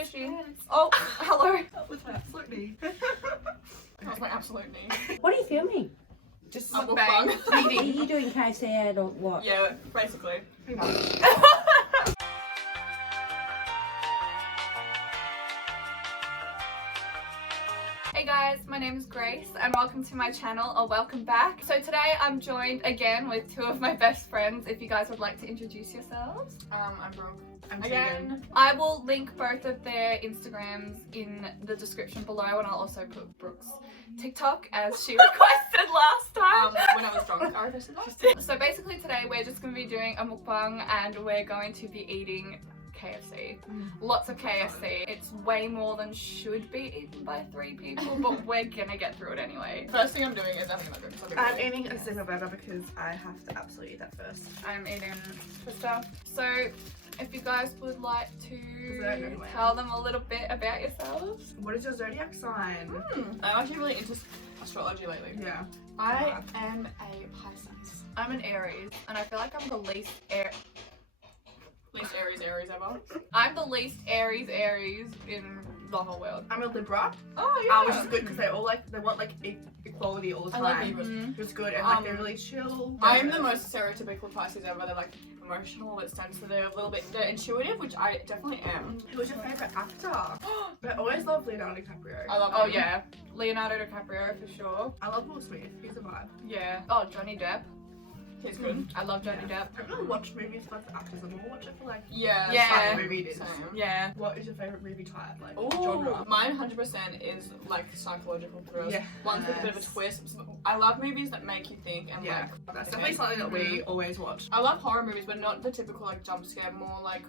squishy. Oh, hello. That was my absolute knee. That was my absolute knee. What are you filming? Just A mukbang. Are you doing KFC ad or what? Yeah, basically. Hey guys, my name is Grace and welcome to my channel, or welcome back. So today I'm joined again with two of my best friends. If you guys would like to introduce yourselves. I'm Brooke. I'm Again, Tegan. I will link both of their Instagrams in the description below, and I'll also put Brooke's TikTok as she requested last time. When I was drunk, I requested that. So basically today we're just going to be doing a mukbang and we're going to be eating KFC. Lots of KFC. It's way more than should be eaten by 3 people, but we're gonna get through it anyway. First thing I'm doing is having a burger. I'm eating a single burger because I have to absolutely eat that first. I'm eating Twister. So if you guys would like to Zodiac. tell them a little bit about yourselves. What is your zodiac sign? I'm actually really into astrology lately. Yeah. I am a Pisces. I'm an Aries, and I feel like I'm the least Least Aries ever. I'm the least Aries in the whole world. I'm a Libra, Oh which is good because they all they want equality all the I time. love Libras. Mhm. Which is good, and they're really chill. I am the most stereotypical Pisces ever. They're like emotional, a bit sensitive, a little bit intuitive, which I definitely am. Who's your favourite actor? I always love Leonardo DiCaprio. I love Oh him. yeah, Leonardo DiCaprio for sure. I love Will Smith. He's a vibe. Yeah. Oh, Johnny Depp. He's good. I love Johnny Depp. I don't really watch movies for the actors. I more watch it for Yeah. Yeah. what movie it is. Same. Yeah. What is your favourite movie type? Ooh, Genre? mine 100% is like psychological thrillers. Yeah. Ones with a bit of a twist. I love movies that make you think and Yeah. like. That's definitely something that we always watch. I love horror movies, but not the typical like jump scare. More like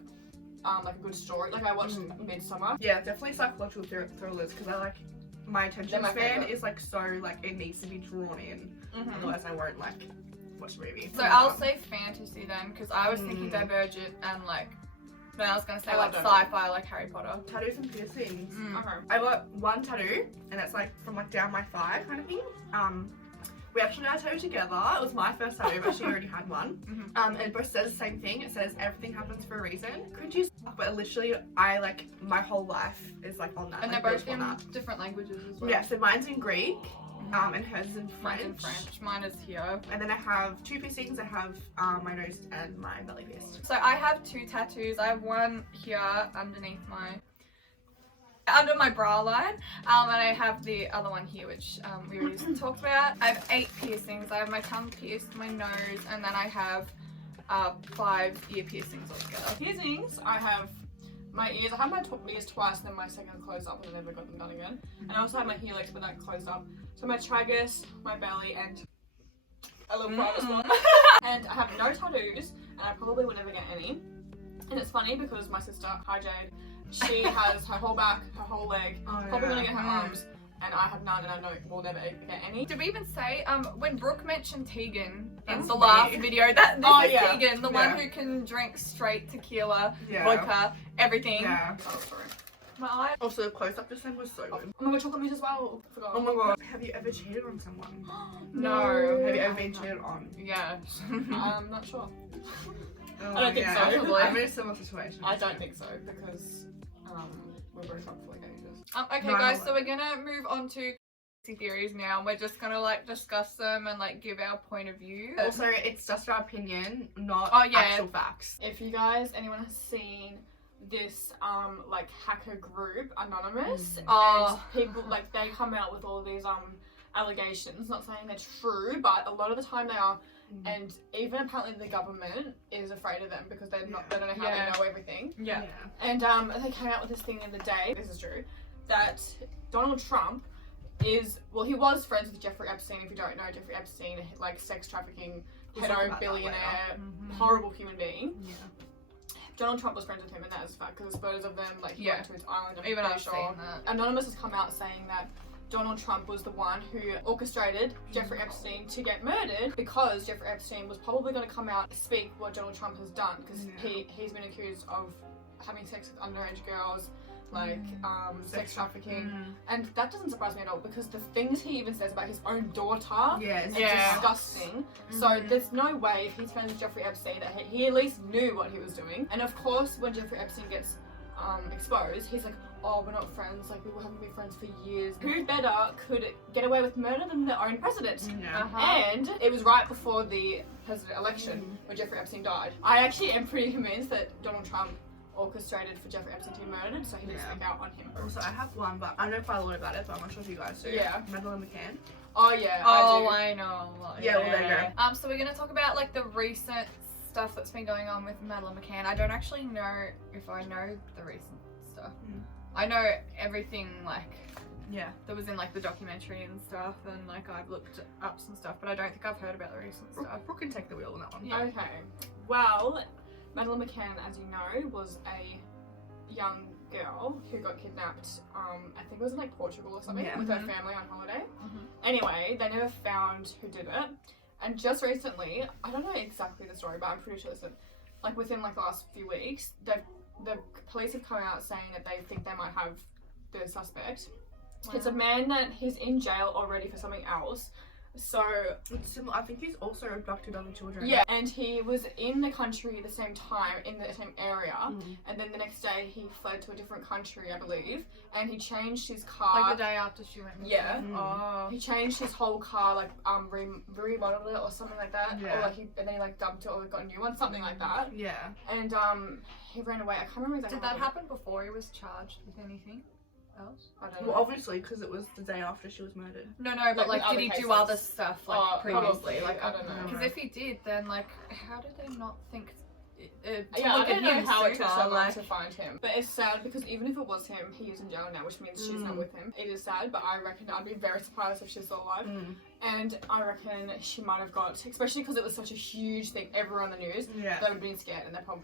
a good story. Like I watched Midsummer. Yeah, definitely psychological thrillers because I my attention They're my span favourite. is it needs to be drawn in. Otherwise I won't watch the movie. So I'll say fantasy then, because I was thinking Divergent and no, I was gonna say I love sci-fi, like Harry Potter. Tattoos and piercings. Okay. I got one tattoo and that's from down my thigh kind of thing. We actually got a tattoo together. It was my first tattoo, but she already had one. And it both says the same thing. It says everything happens for a reason. Could you? But literally, my whole life is on that. And they're both in different languages as well. Yeah, so mine's in Greek, and hers is in Mine's French. in French. Mine is here. And then I have 2 piercings. I have my nose and my belly pierced. So I have 2 tattoos. I have one here under my bra line, and I have the other one here, which we already just talked about. I have 8 piercings. I have my tongue pierced, my nose, and then I have 5 ear piercings altogether. Piercings, I have my ears. I had my ears twice, and then my second closed up, and I never got them done again. And I also have my helix, but that closed up. So my tragus, my belly, and a little private spot. And I have no tattoos, and I probably will never get any. And it's funny because my sister, hi Jade, she has her whole back, her whole leg, probably gonna get her arms, and I have none, and I will never get any. Did we even say, when Brooke mentioned Tegan in That's the me. last video, that this is yeah. Tegan, the one who can drink straight tequila, Yeah. vodka, everything. Yeah. Oh, sorry. My eye. Also, the close up this time was so good. Oh my god, chocolate mousse as well. I forgot. Oh my god. Have you ever cheated on someone? No. Have you ever been cheated on? Yes. I'm not sure. Oh, I don't think so. Probably. I'm in a similar situation. I don't think so because we're both up for like ages. Okay No, guys, I so we're gonna move on to theories now. We're just gonna discuss them and give our point of view. Also, it's just our opinion, not actual facts. If you guys, anyone has seen this hacker group Anonymous, Oh. and people they come out with all these allegations, not saying they're true, but a lot of the time they are. And even apparently the government is afraid of them because they don't know how they know everything. Yeah. And they came out with this thing the other day, this is true, that Donald Trump he was friends with Jeffrey Epstein. If you don't know, Jeffrey Epstein, sex trafficking, We'll talk about that pedo-billionaire, later. horrible human being. Yeah. Donald Trump was friends with him, and that is a fact because there's photos of them he went to his island. I'm Even pretty I've sure. seen that. Anonymous has come out saying that Donald Trump was the one who orchestrated Jeffrey Epstein to get murdered because Jeffrey Epstein was probably going to come out and speak what Donald Trump has done because he's been accused of having sex with underage girls, sex trafficking, and that doesn't surprise me at all because the things he even says about his own daughter is disgusting. So there's no way if he's friends with Jeffrey Epstein that he at least knew what he was doing. And of course when Jeffrey Epstein gets exposed, he's like, oh, we're not friends, like we haven't been friends for years. Who better could get away with murder than their own president? Yeah. And it was right before the president election when Jeffrey Epstein died. I actually am pretty convinced that Donald Trump orchestrated for Jeffrey Epstein to be murdered, so he didn't speak out on him. Also, I have one, but I know quite a lot about it, but I'm not sure if you guys do. Yeah. Madeleine McCann. Oh yeah, Oh, I I know. Yeah, well, there you go. So we're gonna talk about like the recent stuff that's been going on with Madeleine McCann. I don't actually know if I know the recent stuff. I know everything like that was in like the documentary and stuff, and like I've looked up some stuff, but I don't think I've heard about the recent stuff. Brooke can take the wheel on that one. do. Okay. Well, Madeleine McCann, as you know, was a young girl who got kidnapped, I think it was in like Portugal or something, with her family on holiday. Anyway, they never found who did it. And just recently, I don't know exactly the story, but I'm pretty sure like within like the last few weeks, the police have come out saying that they think they might have the suspect. Wow. It's a man that he's in jail already for something else. So It's similar. I think he's also abducted other children. yeah, and he was in the country at the same time, in the same area, and then the next day he fled to a different country, I believe, and he changed his car. Like the day after she went missing. Yeah. Oh. He changed his whole car, like remodeled it or something like that, Yeah. or like and then he like dumped it or got a new one, something like that. Yeah. And he ran away. I can't remember exactly. Did that happen before he was charged with anything else? I don't know. Well, obviously, because it was the day after she was murdered. No, but Like like, with did he other do cases. other stuff like previously? Probably, Like I don't know. Because if he did, then like, how did they not think? To Yeah, look I don't at know him how it took so sooner, long like, to find him. But it's sad because even if it was him, he is in jail now, which means she's not with him. It is sad, but I reckon I'd be very surprised if she's still alive. And I reckon she might have got, especially because it was such a huge thing, everywhere on the news, Yeah. they would have been scared and they probably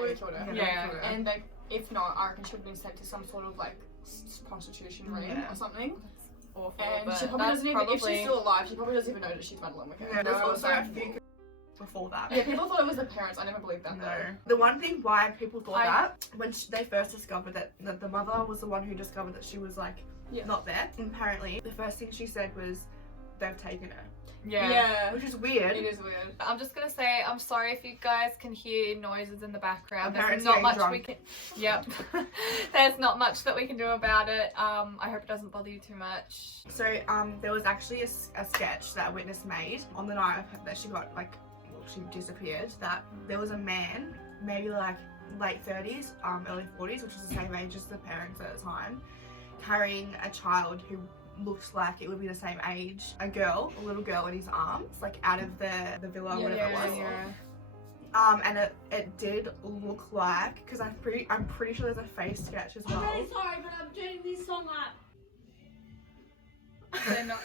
would have killed her. Yeah. And they, if not, I reckon she would have been sent to some sort of like prostitution ring or something. awful. And but she probably that's doesn't even, if she's still alive, she probably doesn't even know that she's Madeleine McCann. Yeah, there's No, also like- a few before that. yeah, people thought it was the parents. I never believed that No. though. The one thing why people thought that, when they first discovered that the mother was the one who discovered that she was like not there, apparently the first thing she said was, they've taken her. Yeah. Which is weird. It is weird. I'm just gonna say I'm sorry if you guys can hear noises in the background. There's Apparently not getting much drunk. we can. Yep. There's not much that we can do about it. I hope it doesn't bother you too much. So there was actually a sketch that a witness made on the night that she got she disappeared, that there was a man, maybe like late 30s, early 40s, which is the same age as the parents at the time, carrying a child who looks like it would be the same age, a little girl in his arms, like out of the villa, whatever it was. And it did look like, because I'm pretty sure there's a face sketch as well. I'm really sorry, but I'm doing this song up. They're not.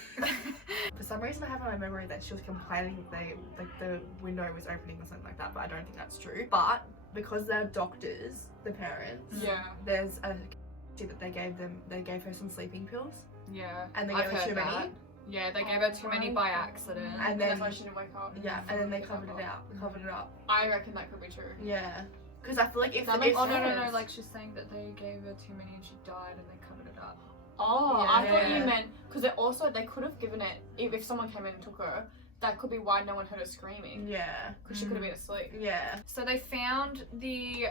For some reason I have in my memory that she was complaining that the window was opening or something like that, but I don't think that's true. But because they're doctors, the parents, there's a that they gave her some sleeping pills. Yeah. And they I've gave her too heard many. that. Yeah, they gave her too many by accident. And That's then why she didn't wake up. yeah, and then they covered it up. I reckon that could be true. Yeah. Because I feel like if That if makes Oh no, sense. like she's saying that they gave her too many and she died and they covered it up. Oh, I thought Yeah. you meant because they could have given it if someone came in and took her. That could be why no one heard her screaming. yeah. Because she could have been asleep. Yeah. So they found the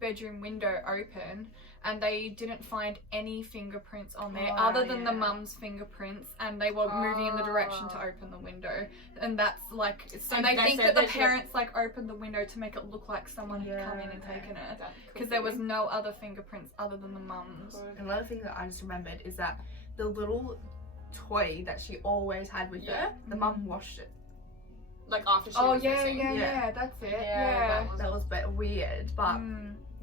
bedroom window open and they didn't find any fingerprints on there other than the mum's fingerprints, and they were moving in the direction to open the window. And that's like, so And they they think said that the that she- parents like opened the window to make it look like someone had come in and taken it. Because there was no other fingerprints other than the mum's. Another thing that I just remembered is that the little toy that she always had with her, the mum washed it. Like after she Oh was yeah, missing. yeah, that's it. Yeah, Yeah. That was a bit weird, but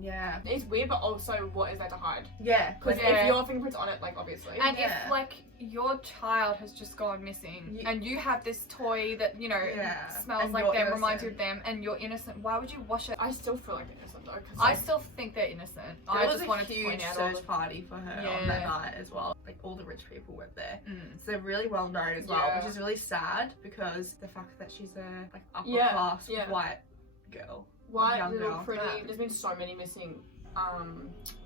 yeah. It's weird, but also what is there to hide? Yeah. Because Yeah. if your fingerprints on it, like obviously. And Yeah. if like your child has just gone missing and you have this toy that smells And like you're them, reminds you innocent. of them, and you're innocent, why would you wash it? I still feel like innocent though. 'Cause, I like, still think they're innocent. There I was just a wanted to huge point out all search the party for her on that night as well. Like all the rich people went there, so they're really well known as well, which is really sad because the fact that she's a like upper class white girl, white young little girl. pretty. There's been so many missing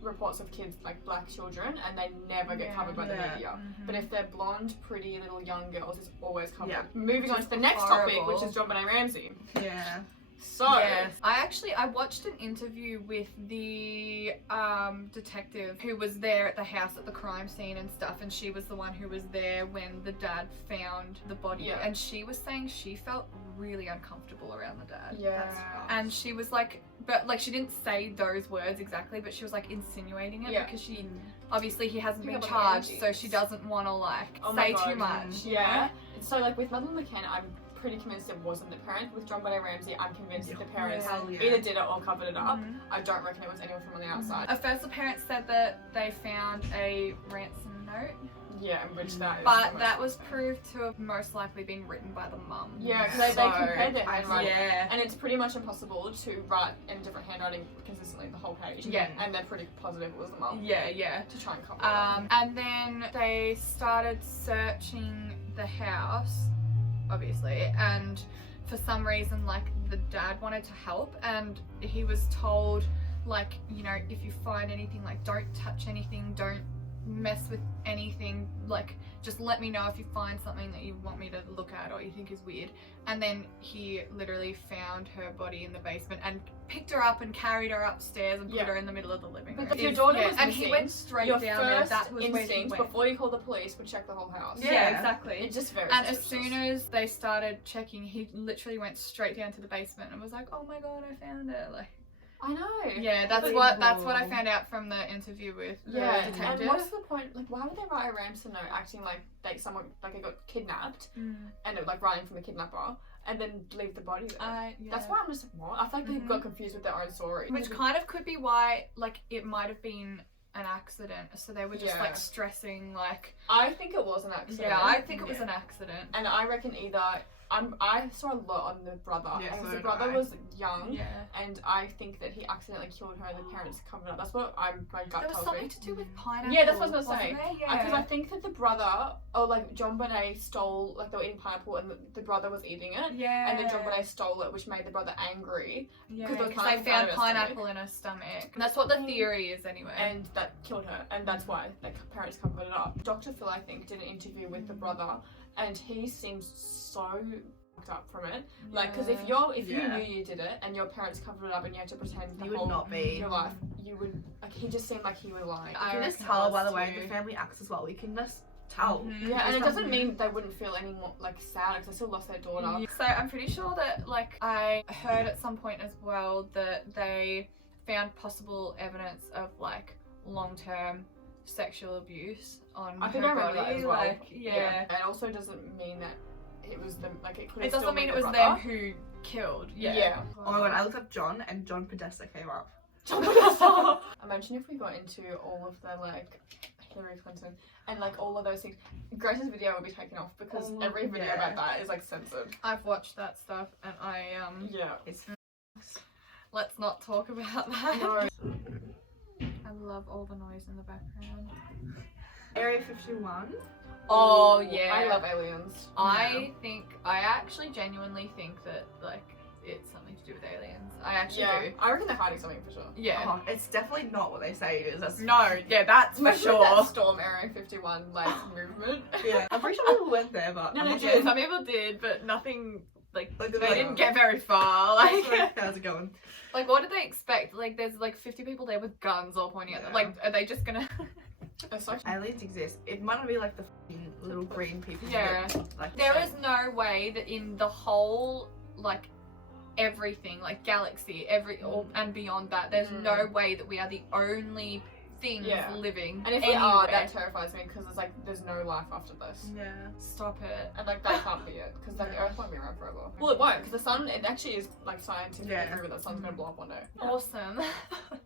reports of kids, like black children, and they never get covered by the media. But if they're blonde, pretty little young girls, it's always covered. Yeah. Moving on to the next topic, which is JonBenet Ramsey. Yeah. So I watched an interview with the detective who was there at the house at the crime scene and stuff, and she was the one who was there when the dad found the body, and she was saying she felt really uncomfortable around the dad. Yes. And she was like, but like she didn't say those words exactly, but she was like insinuating it because she obviously he hasn't been charged, so she doesn't want to like say too much. Yeah. So like with Madeleine McCann, I'm pretty convinced it wasn't the parents. With JonBenet Ramsey, I'm convinced the parents either did it or covered it up. I don't reckon it was anyone from on the outside. At first the parents said that they found a ransom note. Yeah, which that is. But that was proved to have most likely been written by the mum. Yeah, because they compared their handwriting. Yeah. And it's pretty much impossible to write in different handwriting consistently the whole page. Yeah. And they're pretty positive it was the mum. Yeah. To try and cover it up. And then they started searching the house, obviously, and for some reason, like, the dad wanted to help, and he was told, like, you know, if you find anything, like, don't touch anything, don't mess with anything, like, just let me know if you find something that you want me to look at or you think is weird. And then he literally found her body in the basement and picked her up and carried her upstairs and put her in the middle of the living room. But if your daughter was and missing, he went straight your down first there. That was where he went. before you call the police would check the whole house. Yeah, exactly. It's just very And suspicious. as soon as they started checking, he literally went straight down to the basement and was like, "Oh my god, I found it!" Like, I know. Yeah, that's what I found out from the interview with the detective. And what's the point? Like, why would they write a ransom note acting like someone like it got kidnapped and it, like running from the kidnapper and then leave the body there? That's why I'm just like, what? I feel like they got confused with their own story. Which kind of could be why, like, it might have been an accident, so they were just like stressing, like. I think it was an accident. Yeah, I think it was an accident. And I reckon either. I saw a lot on the brother. And the brother was young, and I think that he accidentally killed her and the parents covered up. That's what my gut tells me. There was something to do with pineapple. Yeah, that's what I was going to say. Because I think that the brother, like JonBenet stole, like they were eating pineapple and the brother was eating it. Yeah. And then JonBenet stole it, which made the brother angry. Yeah. Because they found pineapple in her stomach. That's what the theory is anyway. And that killed her, and that's why the parents covered it up. Dr. Phil, I think, did an interview with the brother. And he seems so fucked up from it. Like, because if you knew you did it and your parents covered it up and you had to pretend the whole your life, you would, like, he just seemed like he was lying. You can just tell by the way the family acts as well. We can just tell. Yeah, and it doesn't mean they wouldn't feel any more, like, sad because they still lost their daughter. So I'm pretty sure that, like, I heard at some point as well that they found possible evidence of, like, long-term sexual abuse on her body. That as well. Like, yeah. And it also doesn't mean that it was them, like, it could have It doesn't mean it was them who killed. Yeah. Oh my god, I looked up John and John Podesta came up. Imagine if we got into all of the, like, Hillary Clinton and, like, all of those things. Grace's video would be taken off because every video about that is, like, censored. I've watched that stuff and I it's let's not talk about that. No. I love all the noise in the background. Area 51. Oh yeah, I love aliens. I actually genuinely think that, like, it's something to do with aliens. I actually do. I reckon they're hiding something for sure. Yeah. It's definitely not what they say it is. That's that's for sure. That Storm Area 51 like movement. Yeah, I'm pretty sure people went there, but some people did, but nothing. Like they didn't get very far. Like, how's it going? Like, what did they expect? Like, there's like 50 people there with guns all pointing at them. Like, are they just gonna? Aliens exist. It might not be like the little green people. Yeah. Like, there is no way that in the whole, like, everything, like galaxy, and beyond that, there's no way that we are the only things living. And if we are, that terrifies me because it's like there's no life after this. Yeah. Stop it. And like that can't be it because like the Earth won't be around forever. Well, it won't because the sun. It actually is like scientifically proven that the sun's gonna blow up one day. Awesome.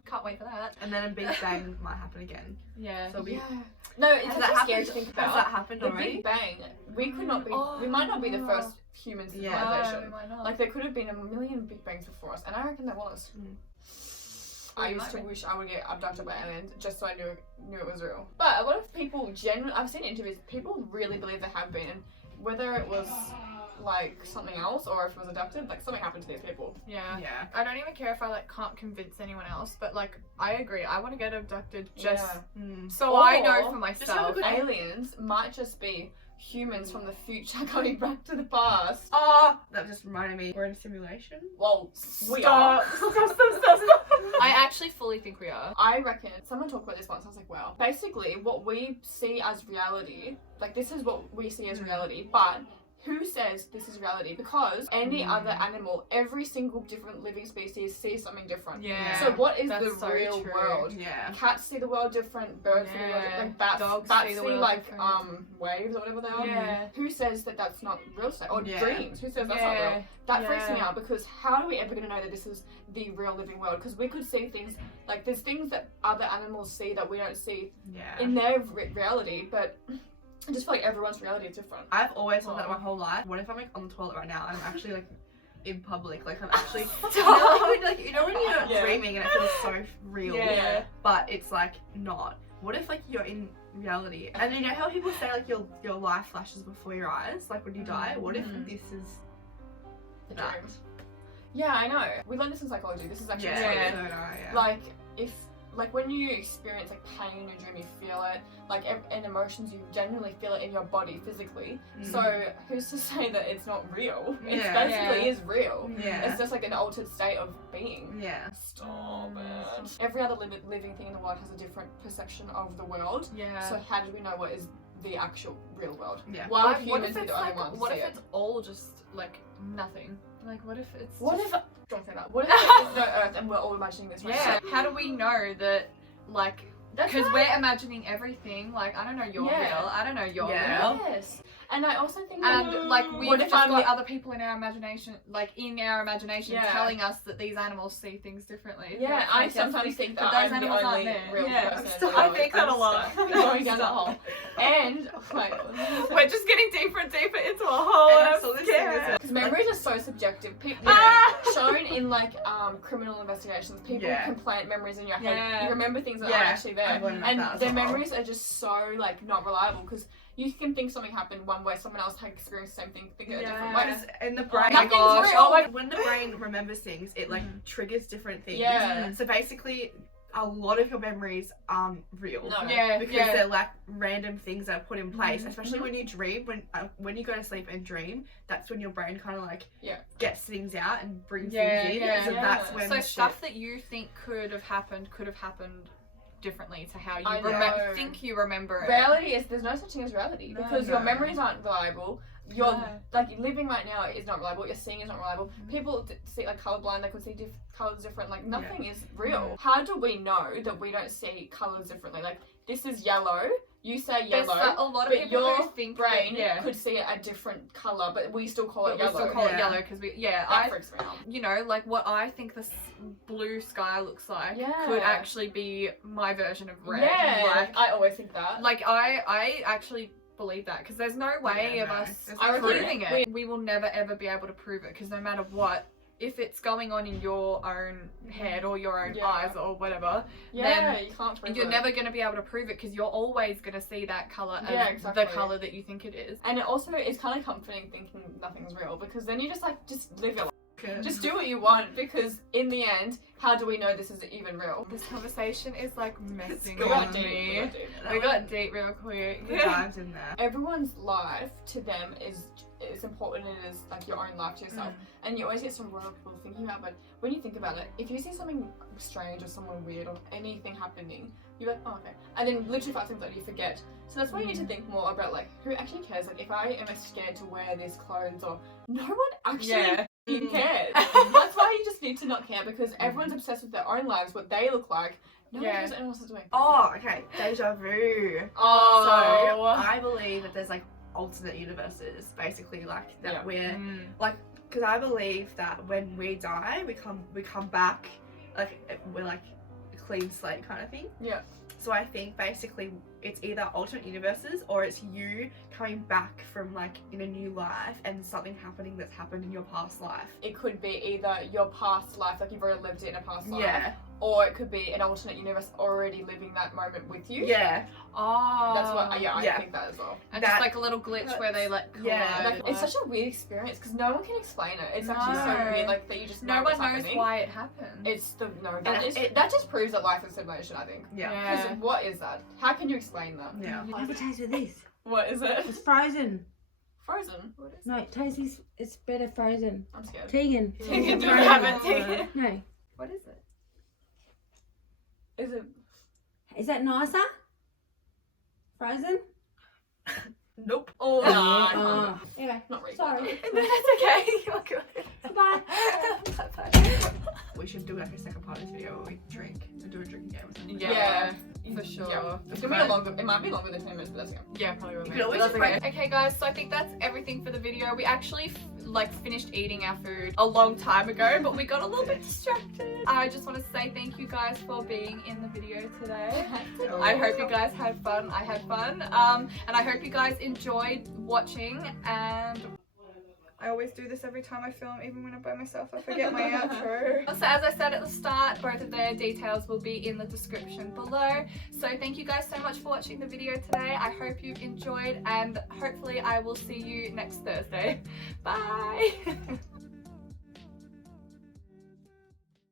Can't wait for that. And then a Big Bang might happen again. Yeah. So no, it's scary to think about. Has that happened already? The Big Bang. We could not be. We might not be the first human civilization. No, we might not. Like there could have been a million Big Bangs before us, and I reckon there was. I used to wish I would get abducted by aliens just so I knew it was real. But a lot of people I've seen interviews, people really believe they have been, and whether it was like something else or if it was abducted, like something happened to these people. Yeah. I don't even care if I like can't convince anyone else, but like I agree, I want to get abducted just so I know for myself. Aliens might just be humans from the future coming back to the past. Oh, that just reminded me. We're in a simulation. Well, we are. Stop. I actually fully think we are. I reckon, someone talked about this once, I was like, wow. Basically, what we see as reality, like this is what we see as reality, but who says this is reality? Because any other animal, every single different living species sees something different. Yeah. So what is That's the so real true. world? Yeah. Cats see the world different, birds see the world different, like Dogs bats see the see world like different. waves or whatever they are. Yeah. Who says that that's not real estate? Or Yeah. dreams? Who says that's not real? That freaks me out, because how are we ever going to know that this is the real living world? Because we could see things, like there's things that other animals see that we don't see Yeah. in their reality, but I just feel like everyone's reality is different. I've always thought that my whole life. What if I'm like on the toilet right now and I'm actually like in public? Like I'm actually, you know when you're Yeah. dreaming and it feels so real, Yeah. but it's like not. What if like you're in reality? And you know how people say like your life flashes before your eyes, like when you die. What if this is that? Yeah, I know. We learned this in psychology. This is actually true. Yeah. So, yeah. Like if when you experience like pain in your dream, you feel it. Like and emotions, you genuinely feel it in your body physically. So who's to say that it's not real? It basically is real. Yeah. It's just like an altered state of being. Yeah. Stop it. Every other living thing in the world has a different perception of the world. Yeah. So how do we know what is the actual real world? Yeah. Why would what humans if be it's the only like, ones what to if see it's all just like nothing? Like what if it's What just... if don't say that. What if there's no Earth and we're all imagining this? Yeah. How do we know that like That's because right. we're imagining everything, like I don't know you're Yeah. real, I don't know you're Yeah. real. Yes. And I also think And like we've what if just I'm got the- other people in our imagination, like in our imagination, Yeah. telling us that these animals see things differently. Yeah, It's I like, sometimes think that those I'm the animals aren't only there. real Yeah. person. in Stop. the I world. think that I'm a lot. stuck going down the hole. And like, We're just getting deeper and deeper into a hole. And And that's all I'm this thing is. scared. because memories are so subjective. People shown in like criminal investigations, people Yeah. can plant memories in your head. Yeah. You remember things that Yeah. aren't actually there, I've learned about and that as their well. memories are just so like not reliable because. You can think something happened one way, someone else had experienced the same thing, think it a different way. Because in the brain, my gosh. oh my, when the brain remembers things, it like triggers different things. Yeah. So basically, a lot of your memories aren't real. No. Yeah, Because yeah. they're like random things that are put in place, especially when you dream. When you go to sleep and dream, that's when your brain kind of like gets things out and brings things in. Yeah, so yeah. that's when So shit- stuff that you think could have happened differently to how I you know. think you remember it. Reality is there's no such thing as reality No, because no. your memories aren't reliable. Your No. like living right now is not reliable. What you're seeing is not reliable. People see like colorblind. They could see colors different. Like nothing is real. How do we know that we don't see colors differently? Like this is yellow. You say There's yellow, a lot of but people your who think brain that, could see a different color, but we still call it but we yellow. still call it Yeah. yellow because that I freaks me out. you know, like what I think this blue sky looks like Yeah. could actually be my version of red. Yeah, I always think that. Like I actually believe that because there's no way Yeah, of no. us There's no proving proof. it. We will never ever be able to prove it because no matter what, if it's going on in your own head or your own Yeah. eyes or whatever, Yeah, then you can't prove you're it. never going to be able to prove it because you're always going to see that colour as Yeah, exactly. the colour that you think it is. And it also is kind of comforting thinking nothing's real because then you just live your life. Just do what you want because in the end, how do we know this is even real? This conversation is like messing We with got me. deep. We got deep real quick. The times in there. Everyone's life to them is as important as it is like your own life to yourself. And you always get some royal people thinking about, but when you think about it, if you see something strange or someone weird or anything happening, you're like, oh, okay. And then literally 5 seconds later you forget. So that's why you need to think more about like, who actually cares? Like if I am scared to wear these clothes or no one actually cares. That's why you just need to not care because everyone's obsessed with their own lives, what they look like. No one cares what anyone else is doing. Oh, okay. Deja vu. Oh. So I believe that there's like alternate universes, basically, like that we're like, because I believe that when we die, we come back, like we're like a clean slate kind of thing. Yeah. So I think basically it's either alternate universes or it's you coming back from like in a new life and something happening that's happened in your past life. It could be either your past life, like you've already lived it in a past life, Yeah. or it could be an alternate universe already living that moment with you. Yeah. Oh. That's what, I Yeah. think that as well. And That- just like a little glitch where they like collide. Yeah. Like, it's such a weird experience because no one can explain it. It's actually so No. weird, like that you just know no what's one knows happening. why it happened. It's the that And that just proves that life is simulation. I think. Yeah. Yeah. Because what is that? How can you explain that? Yeah. Have a taste of this. What is it? It's frozen. Frozen? What is it? No, Tasty's, it's better frozen. I'm scared. Tegan. Tegan, you Frozen. haven't taken. No. What is it? Is it? Is that nicer? Frozen? Nope. Oh, no. Oh. Anyway, Not really. sorry. That's okay. You're good. Bye. Bye-bye. We should do like a second part of this video where we drink and do a drinking game or something. Yeah, for sure. Yeah. It's gonna be longer. It might be longer than 10 minutes, but that's okay. Yeah, probably will You be. could always That's just break- okay, guys, so I think that's everything for the video. We actually finished eating our food a long time ago, but we got a little bit distracted. I just want to say thank you guys for being in the video today. I hope you guys had fun. I had fun. And I hope you guys enjoyed watching, and I always do this every time I film, even when I'm by myself. I forget my outro. So as I said at the start, both of their details will be in the description below. So thank you guys so much for watching the video today. I hope you enjoyed, and hopefully I will see you next Thursday. Bye!